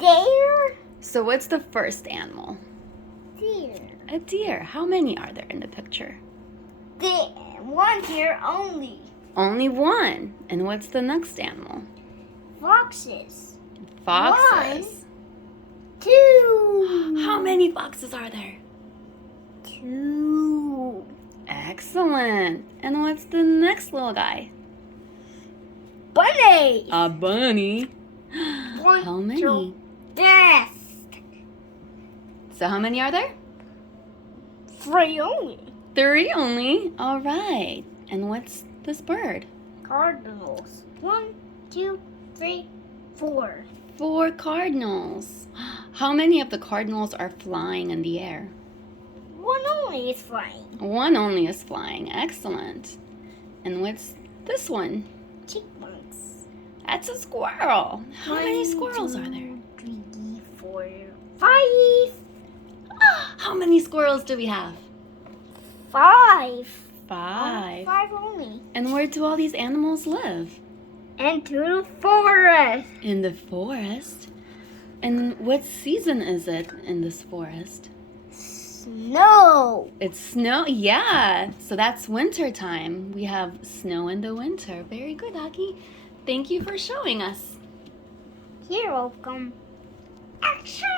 Deer. So what's the first animal? Deer. A deer. How many are there in the picture? One deer only. Only one. And what's the next animal? Foxes. Foxes. 2. How many foxes are there? 2. Excellent. And what's the next little guy? Bunny. A bunny. One, How many? 2. Death. So how many are there? 3 only. 3 only. All right. And what's this bird? Cardinals. 1, 2, 3, 4. 4 cardinals. How many of the cardinals are flying in the air? 1 only is flying. 1 only is flying. Excellent. And what's this one? Chipmunks. That's a squirrel. How many 1, squirrels 2, are there? 3, 4, 5. How many squirrels do we have? 5. 5. 5 only. And where do all these animals live? And to the forest. In the forest. And what season is it in this forest? Snow. It's snow. Yeah. So that's winter time. We have snow in the winter. Very good, Aki. Thank you for showing us. You're welcome. Action.